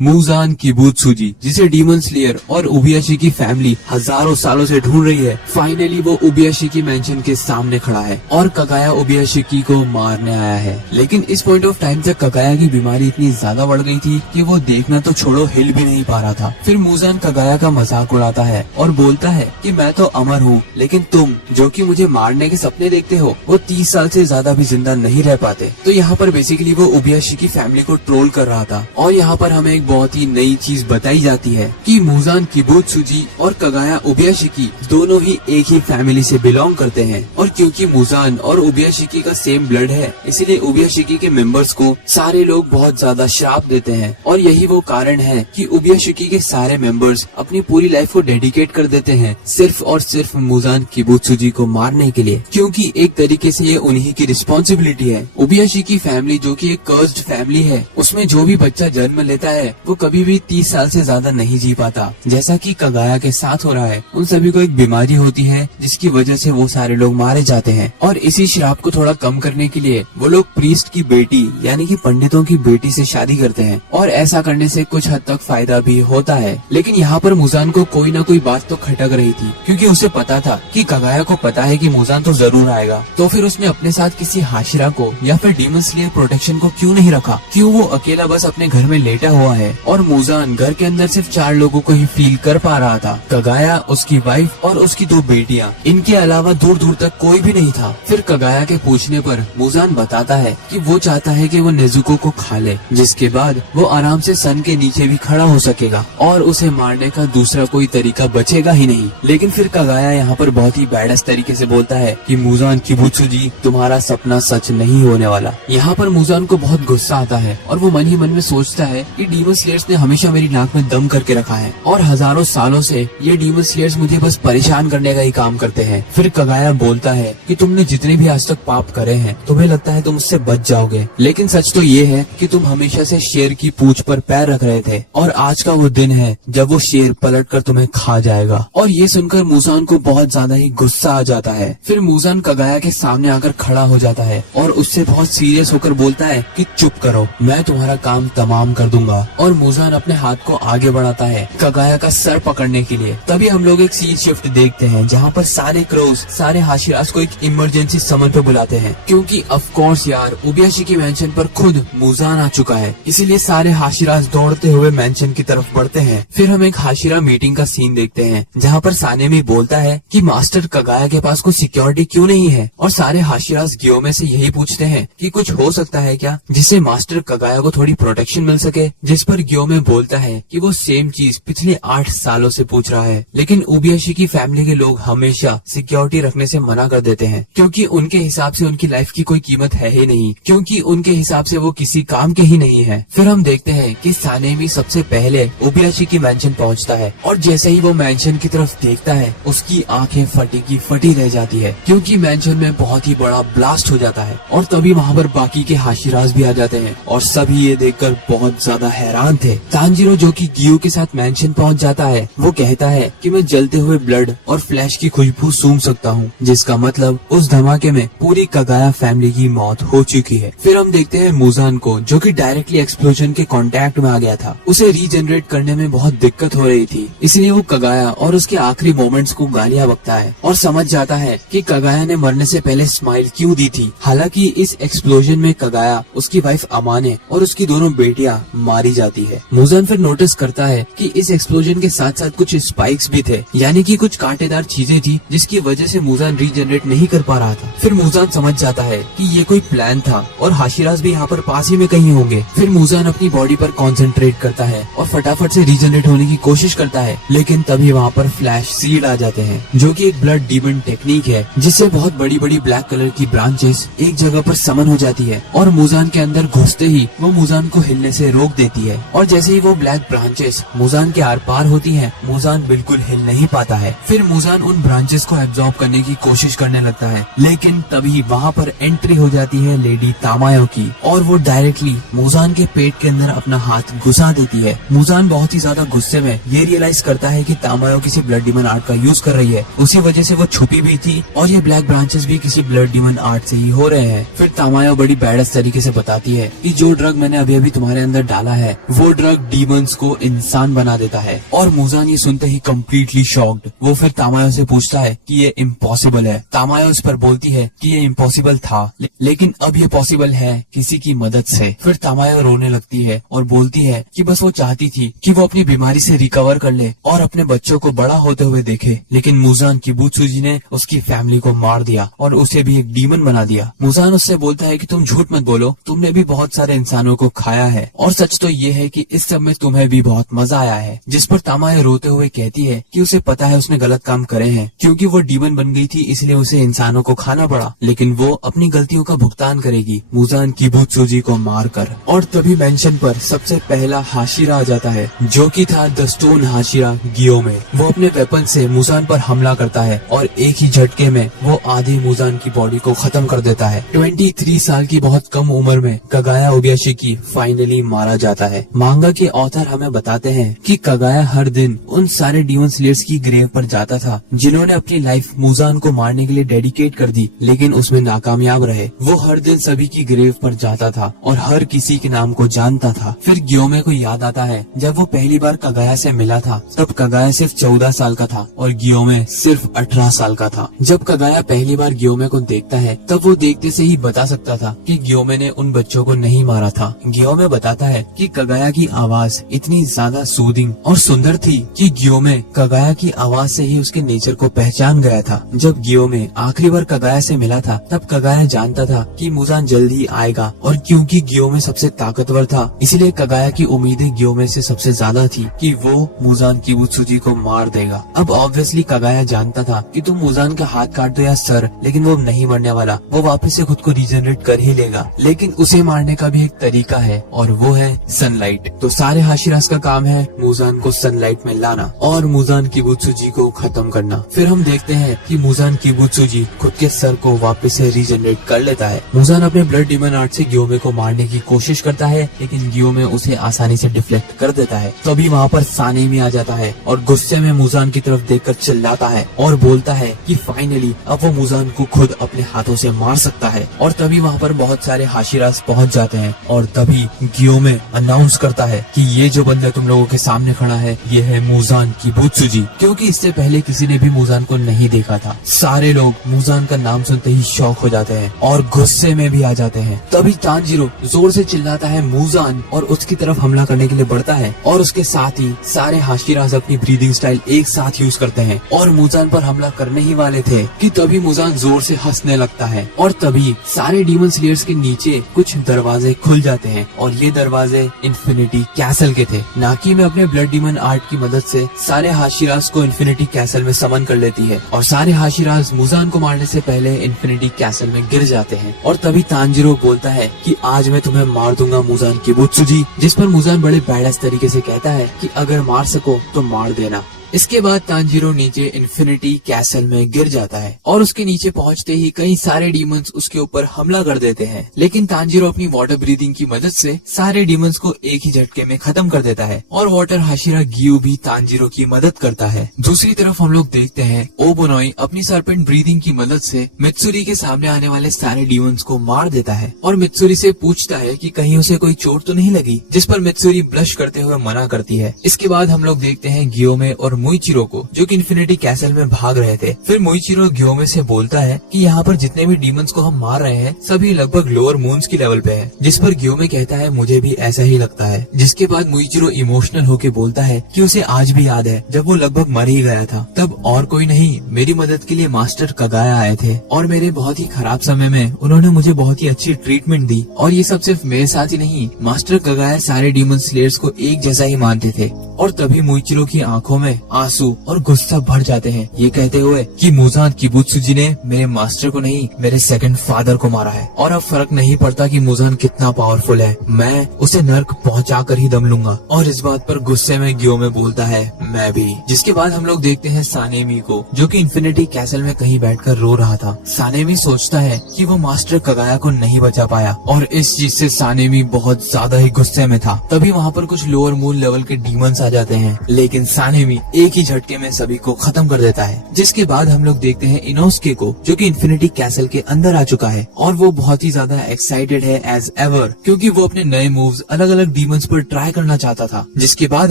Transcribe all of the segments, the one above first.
Muzan किबुत्सुजी, जिसे demon slayer और उबियाशी की फैमिली हजारों सालों से ढूंढ रही है, फाइनली वो उबियाशी की मेंशन के सामने खड़ा है और कगाया उबियाशी को मारने आया है। लेकिन इस पॉइंट ऑफ टाइम तक कगाया की बीमारी इतनी ज्यादा बढ़ गई थी कि वो देखना तो छोड़ो हिल भी नहीं पा रहा था। फिर मुजान कगाया का मजाक उड़ाता है और बोलता है कि मैं तो अमर हूँ, लेकिन तुम जो कि मुझे मारने के सपने देखते हो वो 30 साल से ज्यादा भी जिंदा नहीं रह पाते। तो यहाँ पर बेसिकली वो उबियाशी की फैमिली को ट्रोल कर रहा था। और यहाँ पर हमें एक बहुत ही नई चीज बताई जाती है कि मुजान किबुत्सुजी और कगाया उबियाशी दोनों ही एक ही फैमिली से बिलोंग करते हैं। और क्योंकि मुजान और उबियाशी का सेम ब्लड है, इसलिए उबियाशी के मेंबर्स को सारे लोग बहुत ज्यादा श्राप देते हैं। और यही वो कारण है कि उबियाशी के सारे मेंबर्स अपनी पूरी लाइफ को डेडिकेट कर देते हैं सिर्फ और सिर्फ मुजान किबुत्सुजी को मारने के लिए, क्योंकि एक तरीके से ये उन्हीं की रिस्पॉन्सिबिलिटी है। उबियाशी की फैमिली जो कि एक कर्स्ड फैमिली है, उसमें जो भी बच्चा जन्म लेता है वो कभी भी 30 साल से ज्यादा नहीं जी पाता, जैसा कि कगाया के साथ हो रहा है। उन सभी को एक बीमारी होती है जिसकी वजह से वो सारे लोग मारे जाते हैं। और इसी श्राप को थोड़ा कम करने के लिए वो लोग प्रीस्ट की बेटी यानी कि पंडितों की बेटी से शादी करते हैं, और ऐसा करने से कुछ हद तक फायदा भी होता है। लेकिन यहाँ पर मुजान को कोई ना कोई बात तो खटक रही थी, क्योंकि उसे पता था कि कगाया को पता है कि मुजान तो जरूर आएगा। तो फिर उसने अपने साथ किसी हाशिरा को या फिर डीमन स्लेयर प्रोटेक्शन को क्यों नहीं रखा? क्यों वो अकेला बस अपने घर में लेटा हुआ है और मुजान घर के अंदर सिर्फ 4 लोगों को ही फील कर पा रहा था, कगाया, उसकी वाइफ और उसकी 2 बेटियां। इनके अलावा दूर दूर तक कोई भी नहीं था। फिर कगाया के पूछने पर मुजान बताता है कि वो चाहता है कि वो नेजुको को खा ले, जिसके बाद वो आराम से सन के नीचे भी खड़ा हो सकेगा और उसे मारने का दूसरा कोई तरीका बचेगा ही नहीं। लेकिन फिर कगाया यहाँ पर बहुत ही बैडस तरीके से बोलता है कि मुजान किबुत्सुजी, तुम्हारा सपना सच नहीं होने वाला। यहाँ पर मुजान को बहुत गुस्सा आता है और वो मन ही मन में सोचता है कि डीमन स्लेयर्स ने हमेशा मेरी नाक में दम करके रखा है और हजारों सालों से ये डीमन स्लेयर्स मुझे बस परेशान करने का ही काम करते हैं। फिर कगाया बोलता है कि तुमने जितने भी आज तक पाप करे हैं, तुम्हें लगता है तुम उससे बच जाओगे, लेकिन सच तो ये है कि तुम हमेशा से शेर की पूंछ पर पैर रख रहे थे और आज का वो दिन है जब वो शेर पलट कर तुम्हें खा जाएगा। और ये सुनकर मुजान को बहुत ज्यादा ही गुस्सा आ जाता है। फिर मुजान कगाया के सामने आकर खड़ा हो जाता है और उससे बहुत सीरियस होकर बोलता है कि चुप करो, मैं तुम्हारा काम तमाम कर दूंगा। और मुजान अपने हाथ को आगे बढ़ाता है कगाया का सर पकड़ने के लिए। तभी हम लोग एक सीन शिफ्ट देखते हैं जहाँ पर सारे क्रोज, सारे हाशिरास को एक इमरजेंसी समन पे बुलाते हैं, क्योंकि ऑफ कोर्स यार उबियाशी की मेंशन पर खुद मुजान आ चुका है। इसीलिए सारे हाशिरास दौड़ते हुए मेंशन की तरफ बढ़ते हैं। फिर हम एक हाशिरा मीटिंग का सीन देखते हैं जहाँ पर सानेमी बोलता है कि मास्टर कगाया के पास कोई सिक्योरिटी क्यों नहीं है, और सारे हाशिरास गियोमे से यही पूछते हैं कि कुछ हो सकता है क्या जिससे मास्टर कगाया को थोड़ी प्रोटेक्शन मिल सके। जिस पर गियोमे बोलता है कि वो सेम चीज पिछले 8 सालों से पूछ रहा है, लेकिन उबियाशी की फैमिली के लोग हमेशा सिक्योरिटी रखने से मना कर देते हैं, क्योंकि उनके हिसाब से उनकी लाइफ की कोई कीमत है ही नहीं, क्योंकि उनके हिसाब से वो किसी काम के ही नहीं है। फिर हम देखते हैं कि सानेमी सबसे पहले उबियाशी की मेंशन पहुंचता है और जैसे ही वो मेंशन की तरफ देखता है उसकी आंखें फटी की फटी रह जाती है, क्योंकि मेंशन में बहुत ही बड़ा ब्लास्ट हो जाता है। और तभी वहाँ पर बाकी के हाशिरास भी आ जाते हैं और सभी ये देखकर बहुत ज्यादा हैरान थे। तांजीरो जो कि गियो के साथ मेंशन पहुंच जाता है, वो कहता है कि मैं जलते हुए ब्लड और फ्लैश की खुशबू सूंघ सकता हूँ, जिसका मतलब उस धमाके में पूरी कगाया फैमिली की मौत हो चुकी है। फिर हम देखते हैं मुजान को, जो कि डायरेक्टली एक्सप्लोजन के कांटेक्ट में आ गया था। उसे रीजनरेट करने में बहुत दिक्कत हो रही थी, इसलिए वो कगाया और उसके आखिरी मोमेंट्स को गालियां बकता है और समझ जाता है कि कगाया ने मरने से पहले स्माइल क्यों दी थी। हालांकि इस एक्सप्लोजन में कगाया, उसकी वाइफ अमाने और उसकी दोनों बेटियां मारी जाती है। मुजान फिर नोटिस करता है कि इस एक्सप्लोजन के साथ साथ कुछ स्पाइक्स भी थे, यानी कि कुछ कांटेदार चीजें थी जिसकी वजह से मुजान रीजनरेट नहीं कर पा रहा था। फिर मुजान समझ जाता है कि ये कोई प्लान था और हाशिरास भी यहाँ पर पास ही में कहीं होंगे। फिर मुजान अपनी बॉडी पर कंसंट्रेट करता है और फटाफट से रीजनरेट होने की कोशिश करता है, लेकिन तभी वहाँ पर फ्लैश सीड आ जाते हैं, जो कि एक ब्लड डीमन टेक्निक है, जिससे बहुत बड़ी बड़ी ब्लैक कलर की ब्रांचेस एक जगह पर समन हो जाती है और मुजान के अंदर घुसते ही वो मुजान को हिलने से रोक देती है। और जैसे ही वो ब्लैक ब्रांचेस मुजान के आर पार होती हैं, मुजान बिल्कुल हिल नहीं पाता है। फिर मुजान उन ब्रांचेस को एब्जॉर्ब करने की कोशिश करने लगता है, लेकिन तभी वहाँ पर एंट्री हो जाती है लेडी तामायो की और वो डायरेक्टली मुजान के पेट के अंदर अपना हाथ घुसा देती है। मुजान बहुत ही ज्यादा गुस्से में ये रियलाइज करता है कि तामायो किसी ब्लड डीमन आर्ट का यूज कर रही है, उसी वजह से वो छुपी भी थी और ये ब्लैक ब्रांचेस भी किसी ब्लड डीमन आर्ट से ही हो रहे हैं। फिर तामायो बड़ी बैडस तरीके से बताती है कि जो ड्रग मैंने अभी अभी तुम्हारे अंदर डाला है वो ड्रग डीमंस को इंसान बना देता है। और मुजान ये सुनते ही कम्प्लीटली शॉक्ड। वो फिर तामायो से पूछता है कि ये इम्पॉसिबल है। तामायो उस पर बोलती है कि ये इम्पॉसिबल था, लेकिन अब ये पॉसिबल है किसी की मदद से। फिर तामायो रोने लगती है और बोलती है कि बस वो चाहती थी कि वो अपनी बीमारी से रिकवर कर ले और अपने बच्चों को बड़ा होते हुए देखे, लेकिन मुजान किबुत्सुजी ने उसकी फैमिली को मार दिया और उसे भी एक डीमन बना दिया। मुजान उससे बोलता है कि तुम झूठ मत बोलो, तुमने भी बहुत सारे इंसानों को खाया है और सच तो ये है कि इस सब में तुम्हें भी बहुत मजा आया है। जिस पर तामायो रोते हुए कहती है कि उसे पता है उसने गलत काम करे हैं, क्योंकि वो डीमन बन गई थी इसलिए उसे इंसानों को खाना पड़ा, लेकिन वो अपनी गलतियों का भुगतान करेगी मुजान किबुत्सुजी को मारकर। और तभी मेंशन पर सबसे पहला हाशिरा आ जाता है, जो कि था द स्टोन हाशिरा गियोमे। वो अपने वेपन से मुजान पर हमला करता है और एक ही झटके में वो आधी मुजान की बॉडी को खत्म कर देता है। 23 साल की बहुत कम उम्र में कगाया ओबियाशिकी फाइनली मारा जाता है। मांगा के ऑथर हमें बताते हैं कि कगाया हर दिन उन सारे डीमन स्लेयर्स की ग्रेव पर जाता था जिन्होंने अपनी लाइफ मुजान को मारने के लिए डेडिकेट कर दी, लेकिन उसमें नाकामयाब रहे। वो हर दिन सभी की ग्रेव पर जाता था और हर किसी के नाम को जानता था। फिर गियोमे को याद आता है जब वो पहली बार कगाया से मिला था तब कगाया सिर्फ 14 साल का था और गियोमे सिर्फ 18 साल का था। जब कगाया पहली बार गियोमे को देखता है तब वो देखते से ही बता सकता था कि गियोमे ने उन बच्चों को नहीं मारा था। गियोमे बताता है कि कगाया की आवाज इतनी ज्यादा सूदिंग और सुंदर थी कि गियोमे कगाया की आवाज से ही उसके नेचर को पहचान गया था। जब गियोमे आखिरी बार कगाया से मिला था तब कगाया जानता था कि मुजान जल्द ही आएगा, और क्योंकि गियोमे सबसे ताकतवर था इसलिए कगाया की उम्मीदें गियोमे से सबसे ज्यादा थी कि वो मुजान किबुत्सुजी को मार देगा। अब ऑब्वियसली कगाया जानता था कि तुम मुजान का हाथ काट दो या सर, लेकिन वो नहीं मरने वाला, वो वापस से खुद को रीजनरेट कर ही लेगा। लेकिन उसे मारने का भी एक तरीका है और वो है सनलाइट। तो सारे हाशिरास का काम है मुजान को सनलाइट में लाना और मुजान किबुत्सुजी को खत्म करना। फिर हम देखते हैं कि मुजान किबुत्सुजी खुद के सर को वापस से रीजनरेट कर लेता है। मुजान अपने ब्लड डीमन आर्ट से गियोमे को मारने की कोशिश करता है, लेकिन गियोमे उसे आसानी से डिफ्लेक्ट कर देता है। तभी वहाँ पर सानेमी आ जाता है और गुस्से में मुजान की तरफ देखकर चिल्लाता है और बोलता है कि फाइनली अब वो मुजान को खुद अपने हाथों से मार सकता है। और तभी वहाँ पर बहुत सारे हाशिरास पहुँच जाते हैं और तभी गियोमे अनाउंस करता है कि ये जो बंदा तुम लोगों के सामने खड़ा है ये है मुजान किबुत्सुजी, क्योंकि इससे पहले किसी ने भी मुजान को नहीं देखा था। सारे लोग मुजान का नाम सुनते ही शॉक हो जाते हैं और गुस्से में भी आ जाते हैं। तभी तांजीरो जोर से चिल्लाता है मुजान और उसकी तरफ हमला करने के लिए बढ़ता है और उसके साथ ही सारे हाशिरास अपनी ब्रीदिंग स्टाइल एक साथ यूज करते हैं और मुजान पर हमला करने ही वाले थे कि तभी मुजान जोर से हंसने लगता है और तभी सारे डीमन स्लेयर्स के नीचे कुछ दरवाजे खुल जाते हैं और ये दरवाजे इन्फिनिटी कैसल के थे। नाकी में अपने ब्लड डीमन आर्ट की मदद से सारे हाशिरास को इन्फिनिटी कैसल में समन कर लेती है और सारे हाशिरास मुजान को मारने से पहले इन्फिनिटी कैसल में गिर जाते हैं। और तभी तांजीरो बोलता है कि आज मैं तुम्हें मार दूंगा मुजान किबुत्सुजी, जिस पर मुजान बड़े बैडस तरीके से कहता है कि अगर मार सको तो मार देना। इसके बाद तांजीरो नीचे इन्फिनिटी कैसल में गिर जाता है और उसके नीचे पहुंचते ही कई सारे डीमंस उसके ऊपर हमला कर देते हैं, लेकिन तांजीरो अपनी वाटर ब्रीदिंग की मदद से सारे डीमंस को एक ही झटके में खत्म कर देता है और वाटर हाशिरा गियो भी तांजीरो की मदद करता है। दूसरी तरफ हम लोग देखते हैं ओबोनोई अपनी सर्पेंट ब्रीदिंग की मदद से मित्सुरी के सामने आने वाले सारे डीमंस को मार देता है और मित्सुरी से पूछता है कि कहीं उसे कोई चोट तो नहीं लगी, जिस पर मित्सुरी ब्लश करते हुए मना करती है। इसके बाद हम लोग देखते हैं गियोमे और मुइचिरो को, जो कि इन्फिनिटी कैसल में भाग रहे थे। फिर मुइचिरो गियोमे से बोलता है कि यहाँ पर जितने भी डीमंस को हम मार रहे हैं सभी लगभग लोअर मून्स की लेवल पे हैं, जिस पर गियोमे कहता है मुझे भी ऐसा ही लगता है। जिसके बाद मुइचिरो इमोशनल होके बोलता है कि उसे आज भी याद है जब वो लगभग मर ही गया था, तब और कोई नहीं मेरी मदद के लिए मास्टर कगाया आए थे और मेरे बहुत ही खराब समय में उन्होंने मुझे बहुत ही अच्छी ट्रीटमेंट दी। और ये सब सिर्फ मेरे साथ ही नहीं, मास्टर कगाया सारे डीमन स्लेयर्स को एक जैसा ही मानते थे। और तभी मुइचिरो की आंखों में आंसू और गुस्सा भर जाते हैं, ये कहते हुए कि मुजान किबुत्सुजी ने मेरे मास्टर को नहीं मेरे सेकंड फादर को मारा है और अब फर्क नहीं पड़ता कि मुजान कितना पावरफुल है, मैं उसे नर्क पहुंचा कर ही दम लूंगा। और इस बात पर गुस्से में गियोमे बोलता है मैं भी। जिसके बाद हम लोग देखते हैं सानेमी को, जो कि इन्फिनिटी कैसल में कहीं बैठकर रो रहा था। सानेमी सोचता है कि वो मास्टर कगाया को नहीं बचा पाया और इस चीज से सानेमी बहुत ज्यादा ही गुस्से में था। तभी वहाँ पर कुछ लोअर मून लेवल के डीमंस आ जाते हैं, लेकिन सानेमी एक ही झटके में सभी को खत्म कर देता है। जिसके बाद हम लोग देखते हैं इनोस्के को, जो कि इन्फिनिटी कैसल के अंदर आ चुका है और वो बहुत ही ज्यादा एक्साइटेड है एज एवर, क्योंकि वो अपने नए मूव्स अलग अलग डीमंस पर ट्राई करना चाहता था। जिसके बाद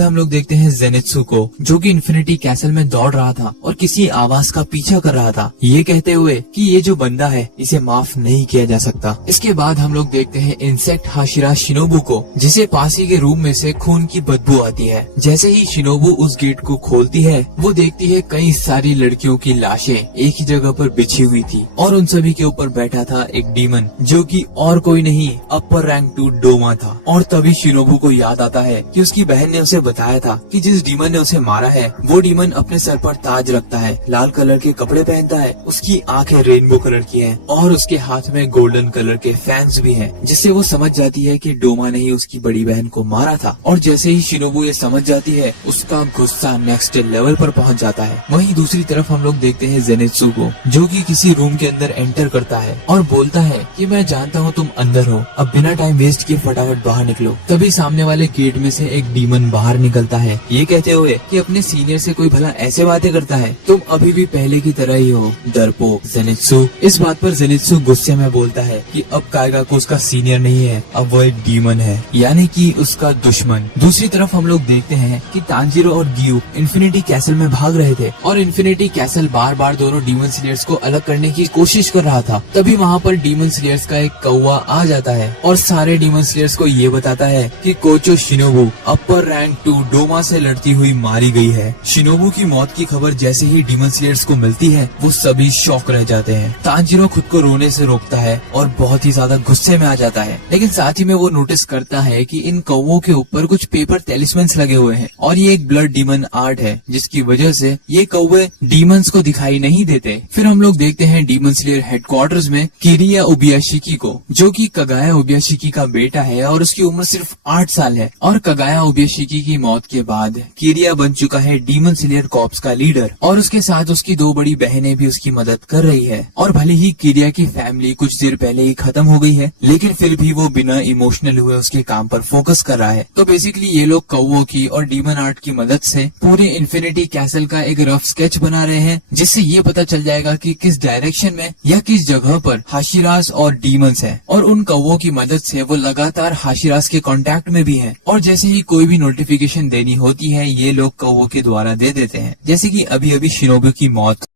हम लोग देखते हैं जेनित्सु को, जो कि इन्फिनिटी कैसल में दौड़ रहा था और किसी आवाज का पीछा कर रहा था, ये कहते हुए कि ये जो बंदा है इसे माफ नहीं किया जा सकता। इसके बाद हम लोग देखते हैं इंसेक्ट हाशिरा शिनोबू को, जिसे पास ही के रूम में से खून की बदबू आती है। जैसे ही शिनोबू उस गेट को खोलती है, वो देखती है कई सारी लड़कियों की लाशें एक ही जगह पर बिछी हुई थी और उन सभी के ऊपर बैठा था एक डीमन, जो कि और कोई नहीं अपर रैंक 2 डोमा था। और तभी शिनोबू को याद आता है कि उसकी बहन ने उसे बताया था कि जिस डीमन ने उसे मारा है वो डीमन अपने सर पर ताज रखता है, लाल कलर के कपड़े पहनता है, उसकी आंखें रेनबो कलर की हैं और उसके हाथ में गोल्डन कलर के फैंस भी हैं, जिससे वो समझ जाती है कि डोमा ने ही उसकी बड़ी बहन को मारा था। और जैसे ही शिनोबू ये समझ जाती है, उसका गुस्सा नेक्स्ट लेवल पर पहुंच जाता है। वहीं दूसरी तरफ हम लोग देखते हैं जेनित्सु को, जो कि किसी रूम के अंदर एंटर करता है और बोलता है कि मैं जानता हूँ तुम अंदर हो, अब बिना टाइम वेस्ट किए फटाफट बाहर निकलो। तभी सामने वाले गेट में से एक डीमन बाहर निकलता है, ये कहते हुए कि अपने सीनियर से कोई भला ऐसे बातें करता है, तुम अभी भी पहले की तरह ही हो डरपोक जेनित्सु। इस बात पर जेनित्सु गुस्से में बोलता है कि अब काइगा को उसका सीनियर नहीं है, अब वो एक डीमन है, यानी कि उसका दुश्मन। दूसरी तरफ हम लोग देखते हैं कि तांजीरो और गियू इन्फिनिटी कैसल में भाग रहे थे और इन्फिनिटी कैसल बार बार दोनों डीमन स्लेयर्स को अलग करने की कोशिश कर रहा था। तभी वहाँ पर डीमन स्लेयर्स का एक कौवा आ जाता है और सारे डीमन स्लेयर्स को ये बताता है कि कोचो शिनोबू अपर रैंक 2 डोमा से लड़ती हुई मारी गई है। शिनोबू की मौत की खबर जैसे ही डीमन स्लेयर्स को मिलती है, वो सभी शॉक रह जाते हैं। तांजीरो खुद को रोने से रोकता है और बहुत ही ज्यादा गुस्से में आ जाता है, लेकिन साथ ही में वो नोटिस करता है कि इन कौवों के ऊपर कुछ पेपर टेलिस्मेंस लगे हुए हैं और ये एक ब्लड डीमन आर्ट है, जिसकी वजह से ये कौवे डीमंस को दिखाई नहीं देते। फिर हम लोग देखते हैं डीमन स्लेयर हेडक्वार्टर्स में किरिया ओबियाशिकी को, जो कि कगाया ओबियाशिकी का बेटा है और उसकी उम्र सिर्फ 8 साल है। और कगाया ओबियाशिकी की मौत के बाद किरिया बन चुका है डीमन स्लेयर कॉर्प्स का लीडर और उसके साथ उसकी 2 बड़ी बहनें भी उसकी मदद कर रही है। और भले ही किरिया की फैमिली कुछ देर पहले ही खत्म हो गई है, लेकिन फिर भी वो बिना इमोशनल हुए उसके काम पर फोकस कर रहा है। तो बेसिकली ये लोग कौवों की और डीमन आर्ट की मदद से पूरे इन्फिनिटी कैसल का एक रफ स्केच बना रहे हैं, जिससे ये पता चल जाएगा कि किस डायरेक्शन में या किस जगह पर हाशिरास और डीमंस हैं। और उन कौवों की मदद से वो लगातार हाशिरास के कांटेक्ट में भी हैं और जैसे ही कोई भी नोटिफिकेशन देनी होती है, ये लोग कौवों के द्वारा दे देते हैं। जैसे कि अभी अभी शिनोबू की मौत।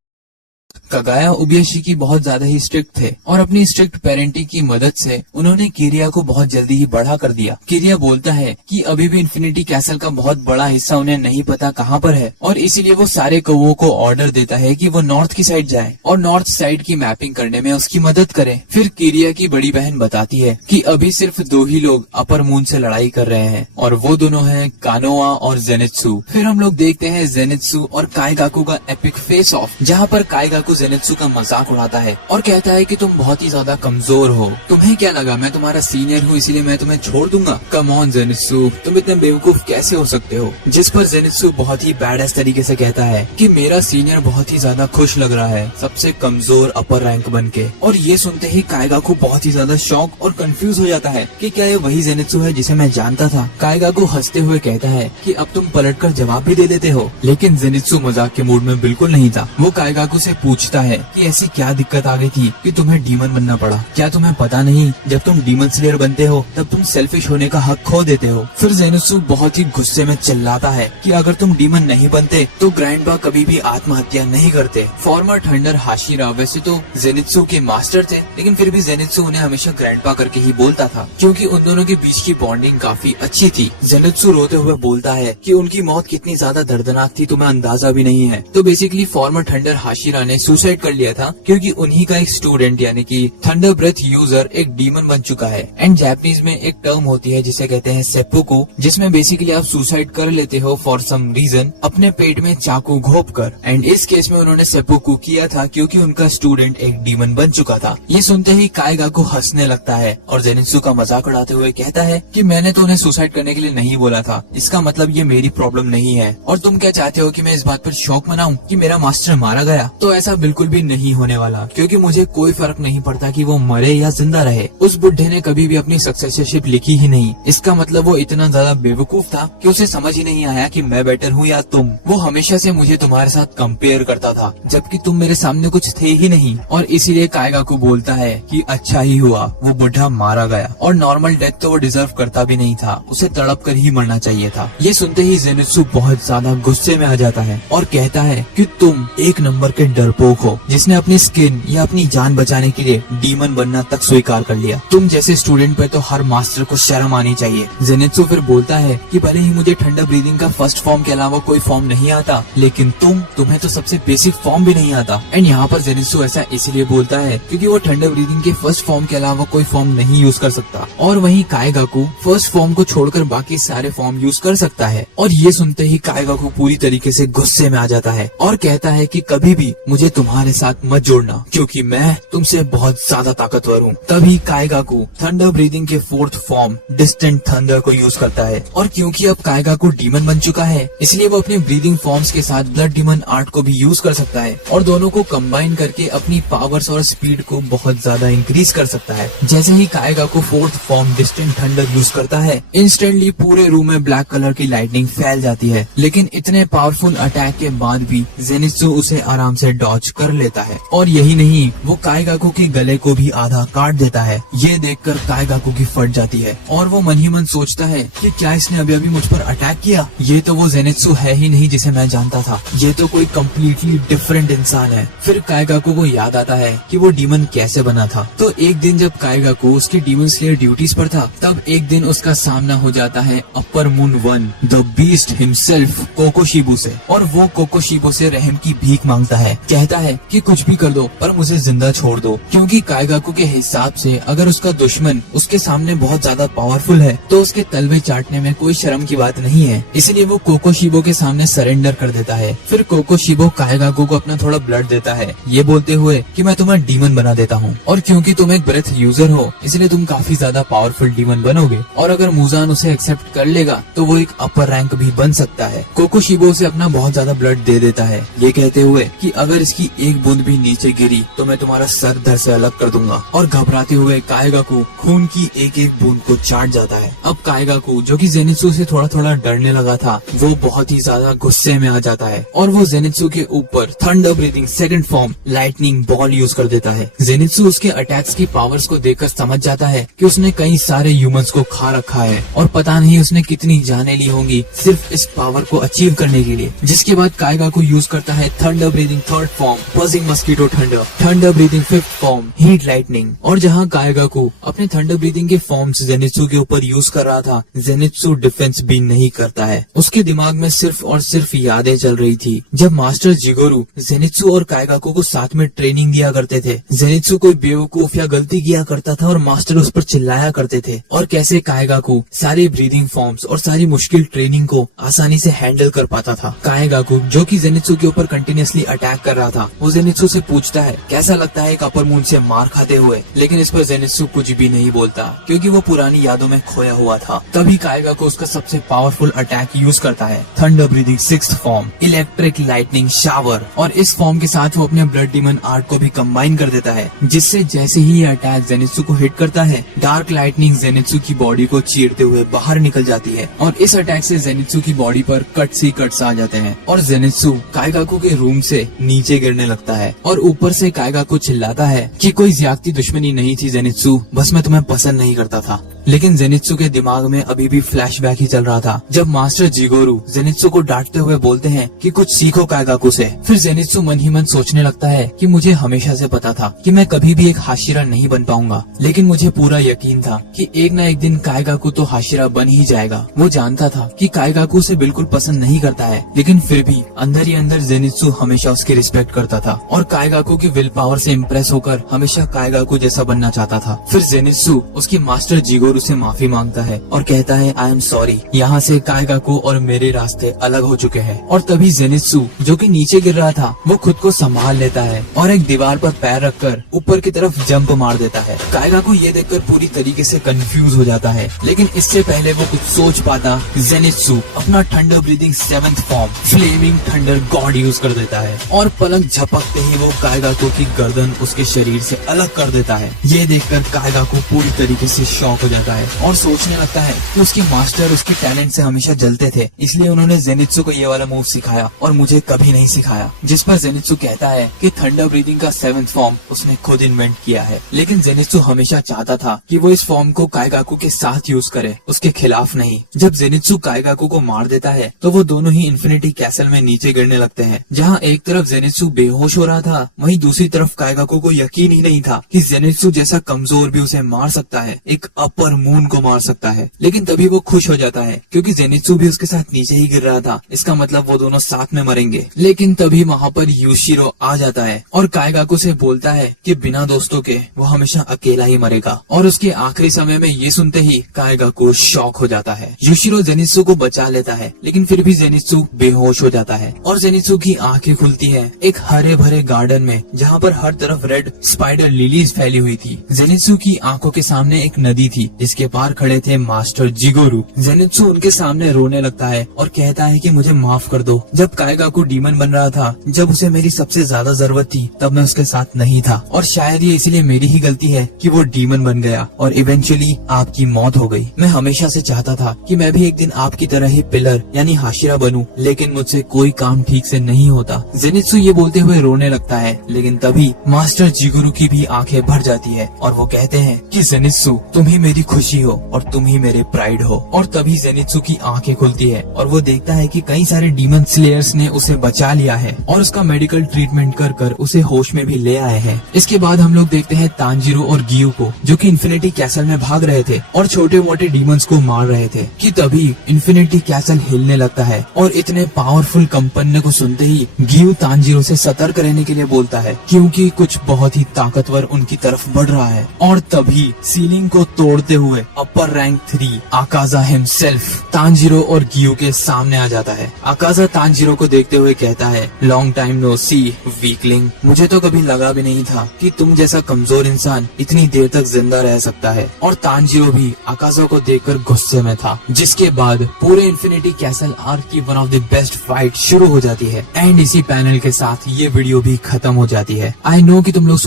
कगाया ओबियाशिकी बहुत ज्यादा ही स्ट्रिक्ट थे और अपनी स्ट्रिक्ट पेरेंटिंग की मदद से उन्होंने किरिया को बहुत जल्दी ही बड़ा कर दिया। किरिया बोलता है कि अभी भी इन्फिनिटी कैसल का बहुत बड़ा हिस्सा उन्हें नहीं पता कहाँ पर है और इसीलिए वो सारे कौवों को ऑर्डर देता है कि वो नॉर्थ की साइड जाए और नॉर्थ साइड की मैपिंग करने में उसकी मदद करे। फिर किरिया की बड़ी बहन बताती है कि अभी सिर्फ 2 ही लोग अपर मून से लड़ाई कर रहे हैं और वो दोनों हैं कानोआ और जेनित्सु। फिर हम लोग देखते हैं जेनित्सु और काइगाकू का एपिक फेस ऑफ, जहाँ पर काइगाकू जेनित्सु का मजाक उड़ाता है और कहता है कि तुम बहुत ही ज्यादा कमजोर हो, तुम्हें क्या लगा मैं तुम्हारा सीनियर हूँ इसलिए मैं तुम्हें छोड़ दूंगा? कम ऑन जेनित्सु, तुम इतने बेवकूफ कैसे हो सकते हो? जिस पर जेनित्सु बहुत ही बैडएस तरीके से कहता है कि मेरा सीनियर बहुत ही ज्यादा खुश लग रहा है सबसे कमजोर अपर रैंक बनके। और ये सुनते ही काइगाकू बहुत ही ज्यादा शॉक और कंफ्यूज हो जाता है कि क्या ये वही जेनित्सु है जिसे मैं जानता था। काइगाकू हंसते हुए कहता है कि अब तुम पलटकर जवाब भी दे देते हो, लेकिन जेनित्सु मजाक के मूड में बिल्कुल नहीं था। वो काइगाकू से पूछता है कि ऐसी क्या दिक्कत आ गई थी कि तुम्हें डीमन बनना पड़ा? क्या तुम्हें पता नहीं जब तुम डीमन स्लेयर बनते हो तब तुम सेल्फिश होने का हक खो देते हो? फिर जेनित्सु बहुत ही गुस्से में चिल्लाता है कि अगर तुम डीमन नहीं बनते तो ग्रैंडपा कभी भी आत्महत्या नहीं करते। फॉर्मर थंडर हाशिरा वैसे तो जेनित्सु के मास्टर थे, लेकिन फिर भी जेनित्सु उन्हें हमेशा ग्रैंडपा करके ही बोलता था क्योंकि उन दोनों के बीच की बॉन्डिंग काफी अच्छी थी। जेनित्सु रोते हुए बोलता है कि उनकी मौत कितनी ज्यादा दर्दनाक थी तुम्हें अंदाजा भी नहीं है। तो बेसिकली फॉर्मर थंडर हाशिरा ने सुसाइड कर लिया था क्योंकि उन्हीं का एक स्टूडेंट यानी कि थंडर ब्रेथ यूजर एक डीमन बन चुका है। एंड जापानीज में एक टर्म होती है जिसे कहते हैं सेपुकु, जिसमें बेसिकली आप सुसाइड कर लेते हो फॉर सम रीजन अपने पेट में चाकू घोप कर। एंड इस केस में उन्होंने सेपुकु किया था क्योंकि उनका स्टूडेंट एक डीमन बन चुका था। ये सुनते ही काइगाकू हंसने लगता है और जेनित्सु का मजाक उड़ाते हुए कहता है कि मैंने तो उन्हें सुसाइड करने के लिए नहीं बोला था, इसका मतलब ये मेरी प्रॉब्लम नहीं है और तुम क्या चाहते हो कि मैं इस बात पर शौक मनाऊं कि मेरा मास्टर मारा गया? तो ऐसा बिल्कुल भी नहीं होने वाला, क्योंकि मुझे कोई फर्क नहीं पड़ता कि वो मरे या जिंदा रहे। उस बुढ़े ने कभी भी अपनी सक्सेसरशिप लिखी ही नहीं। इसका मतलब वो इतना ज्यादा बेवकूफ था कि उसे समझ ही नहीं आया कि मैं बेटर हूँ या तुम। वो हमेशा से मुझे तुम्हारे साथ कंपेयर करता था, जबकि तुम मेरे सामने कुछ थे ही नहीं। और इसीलिए काइगाकू बोलता है कि अच्छा ही हुआ वो बुढ़ा मारा गया, और नॉर्मल डेथ तो वो डिजर्व करता भी नहीं था, उसे तड़प कर ही मरना चाहिए था। ये सुनते ही जेनित्सु बहुत ज्यादा गुस्से में आ जाता है और कहता है कि तुम एक नंबर के डरपोक हो, जिसने अपनी स्किन या अपनी जान बचाने के लिए डीमन बनना तक स्वीकार कर लिया। तुम जैसे स्टूडेंट पे तो हर मास्टर को शर्म आनी चाहिए। जेनित्सु फिर बोलता है कि भले ही मुझे थंडर ब्रीदिंग का फर्स्ट फॉर्म के अलावा कोई फॉर्म नहीं आता, लेकिन तुम्हें तो सबसे बेसिक फॉर्म भी नहीं आता। एंड यहाँ पर जेनित्सु ऐसा इसलिए बोलता है क्योंकि वो थंडर ब्रीदिंग के फर्स्ट फॉर्म के अलावा कोई फॉर्म नहीं यूज कर सकता, और वहीं काइगाकू फर्स्ट फॉर्म को छोड़कर बाकी सारे फॉर्म यूज कर सकता है। और ये सुनते ही काइगाकू पूरी तरीके से गुस्से में आ जाता है और कहता है कि कभी भी मुझे तुम्हारे साथ मत जोड़ना, क्योंकि मैं तुमसे बहुत ज्यादा ताकतवर हूँ। तभी काइगाकू थंडर ब्रीदिंग के फोर्थ फॉर्म डिस्टेंट थंडर को यूज करता है, और क्योंकि अब काइगाकू डीमन बन चुका है, इसलिए वो अपने ब्रीदिंग फॉर्म्स के साथ ब्लड डीमन आर्ट को भी यूज कर सकता है, और दोनों को कंबाइन करके अपनी पावर्स और स्पीड को बहुत ज्यादा इंक्रीज कर सकता है। जैसे ही Kaigaku fourth form distant thunder use करता है, इंस्टेंटली पूरे रूम में ब्लैक कलर की लाइटनिंग फैल जाती है। लेकिन इतने पावरफुल अटैक के बाद भी जेनित्सु उसे आराम से डॉज कर लेता है, और यही नहीं, वो काइगाकू के गले को भी आधा काट देता है। ये देखकर काइगाकू की फट जाती है और वो मन ही मन सोचता है कि क्या इसने अभी अभी मुझ पर अटैक किया? ये तो वो जेनित्सु है ही नहीं जिसे मैं जानता था, ये तो कोई कम्प्लीटली डिफरेंट इंसान है। फिर काइगाकू को याद आता है कि वो डीमन कैसे बना था। तो एक दिन जब काइगाकू उसकी डीमन स्लेयर ड्यूटीज पर था, तब एक दिन उसका सामना हो जाता है upper moon one the beast himself Kokushibo से, और वो कोकोशिबो से रहम की भीख मांगता है। कहता है कि कुछ भी कर दो पर मुझे जिंदा छोड़ दो, क्योंकि काइगाकू के हिसाब से अगर उसका दुश्मन उसके सामने बहुत ज्यादा पावरफुल है तो उसके तलवे चाटने में कोई शर्म की बात नहीं है। इसलिए वो कोकोशिबो के सामने सरेंडर कर देता है। फिर कोकोशिबो काइगाकू को अपना थोड़ा ब्लड देता है, ये बोलते हुए कि मैं तुम्हें डीमन बना देता हूँ, और क्योंकि तुम एक ब्रेथ यूजर हो इसलिए तुम काफी ज्यादा पावरफुल डीमन बनोगे, और अगर मुजान उसे एक्सेप्ट कर लेगा तो वो एक अपर रैंक भी बन सकता है। कोकोशिबो से अपना बहुत ज्यादा ब्लड दे देता है, ये कहते हुए कि अगर इसकी एक बूंद भी नीचे गिरी तो मैं तुम्हारा सर धड़ से अलग कर दूंगा। और घबराते हुए काइगाकू खून की एक एक बूंद को चाट जाता है। अब काइगाकू, जो कि जेनित्सु से थोड़ा थोड़ा डरने लगा था, वो बहुत ही ज्यादा गुस्से में आ जाता है, और वो जेनित्सु के ऊपर thunder breathing second form lightning ball use कर देता है। जेनित्सु उसके अटैक्स की पावर्स को देखकर समझ जाता है कि उसने कई सारे ह्यूमंस को खा रखा है, और पता नहीं उसने कितनी जानें ली होंगी सिर्फ इस पावर को अचीव करने के लिए। जिसके बाद काइगाकू यूज करता है thunder breathing third form buzzing mosquito thunder, thunder breathing fifth form heat lightning. और जहाँ काइगाकू अपने थंडर ब्रीदिंग के फॉर्म्स जेनित्सु के ऊपर यूज कर रहा था, जेनित्सु डिफेंस भी नहीं करता है। उसके दिमाग में सिर्फ और सिर्फ यादें चल रही थी जब मास्टर जिगोरू जेनित्सु और काइगाकू को साथ में ट्रेनिंग दिया करते थे। जेनित्सु कोई बेवकूफ या गलती किया करता था और मास्टर उस पर चिल्लाया करते थे, और कैसे काइगाकू सारी ब्रीदिंग फॉर्म्स और सारी मुश्किल ट्रेनिंग को आसानी से हैंडल कर पाता था। काइगाकू, जो कि जेनित्सु के ऊपर कंटिन्यूअसली अटैक कर रहा था, वो जेनित्सु से पूछता है कैसा लगता है एक अपर मून से मार खाते हुए, लेकिन इस पर जेनित्सु कुछ भी नहीं बोलता क्योंकि वो पुरानी यादों में खोया हुआ था। तभी काइगाकू उसका सबसे पावरफुल अटैक यूज करता है, thunder breathing sixth form electric lightning shower, और इस फॉर्म के साथ वो अपने ब्लड डीमन आर्ट को भी कंबाइन कर देता है, जिससे जैसे ही ये अटैक जेनित्सु को हिट करता है, डार्क लाइटनिंग जेनित्सु की बॉडी को चीरते हुए बाहर निकल जाती है, और इस अटैक से जेनित्सु की बॉडी पर कट्स आ जाते हैं, और जेनित्सु काइगाकू के रूम से नीचे गिरने लगता है, और ऊपर से काइगाकू चिल्लाता है कि कोई ज्यादती दुश्मनी नहीं थी जेनित्सु, बस मैं तुम्हें पसंद नहीं करता था। लेकिन जेनित्सु के दिमाग में अभी भी फ्लैशबैक ही चल रहा था जब मास्टर जिगोरू जेनित्सु को डांटते हुए बोलते हैं कि कुछ सीखो काइगाकू से। फिर जेनित्सु मन ही मन सोचने लगता है कि मुझे हमेशा से पता था कि मैं कभी भी एक हाशिरा नहीं बन पाऊंगा, लेकिन मुझे पूरा यकीन था कि एक न एक दिन काइगाकू तो हाशिरा बन ही जाएगा। वो जानता था कि काइगाकू उसे बिल्कुल पसंद नहीं करता है, लेकिन फिर भी अंदर ही अंदर जेनित्सु हमेशा उसकी रिस्पेक्ट करता था, और काइगाकू की विल पावर से इम्प्रेस होकर हमेशा काइगाकू जैसा बनना चाहता था। फिर जेनित्सु उसकी मास्टर जिगोरू और उसे माफी मांगता है और कहता है आई एम सॉरी, यहाँ से काइगाकू और मेरे रास्ते अलग हो चुके हैं। और तभी जेनित्सु जो कि नीचे गिर रहा था वो खुद को संभाल लेता है और एक दीवार पर पैर रखकर ऊपर की तरफ जंप मार देता है। काइगाकू ये देखकर पूरी तरीके से कंफ्यूज हो जाता है, लेकिन इससे पहले वो कुछ सोच पाता जेनित्सु अपना thunder breathing 7th form flaming thunder god use कर देता है और पलक झपकते ही वो काइगाकू की गर्दन उसके शरीर से अलग कर देता है। ये देखकर काइगाकू पूरी तरीके से शॉक हो जाता है और सोचने लगता है कि उसके मास्टर उसके टैलेंट से हमेशा जलते थे, इसलिए उन्होंने जेनित्सु को ये वाला मूव सिखाया और मुझे कभी नहीं सिखाया। जिस पर जेनित्सु कहता है कि थंडर ब्रीदिंग का 7th फॉर्म उसने खुद इन्वेंट किया है, लेकिन जेनित्सु हमेशा चाहता था कि वो इस फॉर्म को काइगाकू के साथ यूज करे, उसके खिलाफ नहीं। जब जेनित्सु काइगाकू को मार देता है तो वो दोनों ही इन्फिनिटी कैसल में नीचे गिरने लगते हैं। जहाँ एक तरफ जेनित्सु बेहोश हो रहा था, वहीं दूसरी तरफ काइगाकू को यकीन ही नहीं था कि जेनित्सु जैसा कमजोर भी उसे मार सकता है, एक अपर मून को मार सकता है। लेकिन तभी वो खुश हो जाता है क्योंकि जेनित्सु भी उसके साथ नीचे ही गिर रहा था, इसका मतलब वो दोनों साथ में मरेंगे। लेकिन तभी वहाँ पर यूशिरो आ जाता है और काइगाकू से बोलता है कि बिना दोस्तों के वो हमेशा अकेला ही मरेगा। और उसके आखिरी समय में ये सुनते ही काइगाकू शॉक हो जाता है। यूशिरो जेनित्सु को बचा लेता है, लेकिन फिर भी जेनित्सु बेहोश हो जाता है और जेनित्सु की आंखें खुलती है एक हरे भरे गार्डन में, जहाँ पर हर तरफ रेड स्पाइडर लिलीज फैली हुई थी। जेनित्सु की आंखों के सामने एक नदी थी जिसके पार खड़े थे मास्टर जिगोरू। जेनित्सु उनके सामने रोने लगता है और कहता है कि मुझे माफ कर दो, जब काइगाकू डीमन बन रहा था, जब उसे मेरी सबसे ज्यादा जरूरत थी, तब मैं उसके साथ नहीं था और शायद ये इसलिए मेरी ही गलती है कि वो डीमन बन गया और इवेंचुअली आपकी मौत हो गई। मैं हमेशा से चाहता था कि मैं भी एक दिन आपकी तरह ही पिलर यानी हाशिरा बनूं, लेकिन मुझसे कोई काम ठीक से नहीं होता। जेनित्सु ये बोलते हुए रोने लगता है, लेकिन तभी मास्टर जिगोरू की भी आंखें भर जाती है और वो कहते हैं कि जेनित्सु तुम ही मेरी खुशी हो और तुम ही मेरे प्राइड हो। और तभी जेनित्सु की आंखें खुलती है और वो देखता है कि कई सारे डीमन स्लेयर्स ने उसे बचा लिया है और उसका मेडिकल ट्रीटमेंट कर कर उसे होश में भी ले आए हैं। इसके बाद हम लोग देखते हैं तांजीरो और गियू को, जो कि इन्फिनिटी कैसल में भाग रहे थे और छोटे मोटे डीमंस को मार रहे थे, कि तभी इन्फिनिटी कैसल हिलने लगता है और इतने पावरफुल कंपन को सुनते ही गियू तांजीरो से सतर्क रहने के लिए बोलता है क्योंकि कुछ बहुत ही ताकतवर उनकी तरफ बढ़ रहा है। और तभी सीलिंग को तोड़ते हुए अपर रैंक 3 आकाजा हिमसेल्फ तांजीरो और गियू के सामने आ जाता है। आकाजा तांजीरो को देखते हुए कहता है लॉन्ग टाइम नो सी वीकलिंग, मुझे तो कभी लगा भी नहीं था कि तुम जैसा कमजोर इंसान इतनी देर तक जिंदा रह सकता है। और तांजीरो भी आकाजा को देखकर गुस्से में था, जिसके बाद पूरे इन्फिनिटी कैसल आर्क की one of the best fight शुरू हो जाती है। एंड इसी पैनल के साथ ये वीडियो भी खत्म हो जाती है। आई नो कि तुम लोग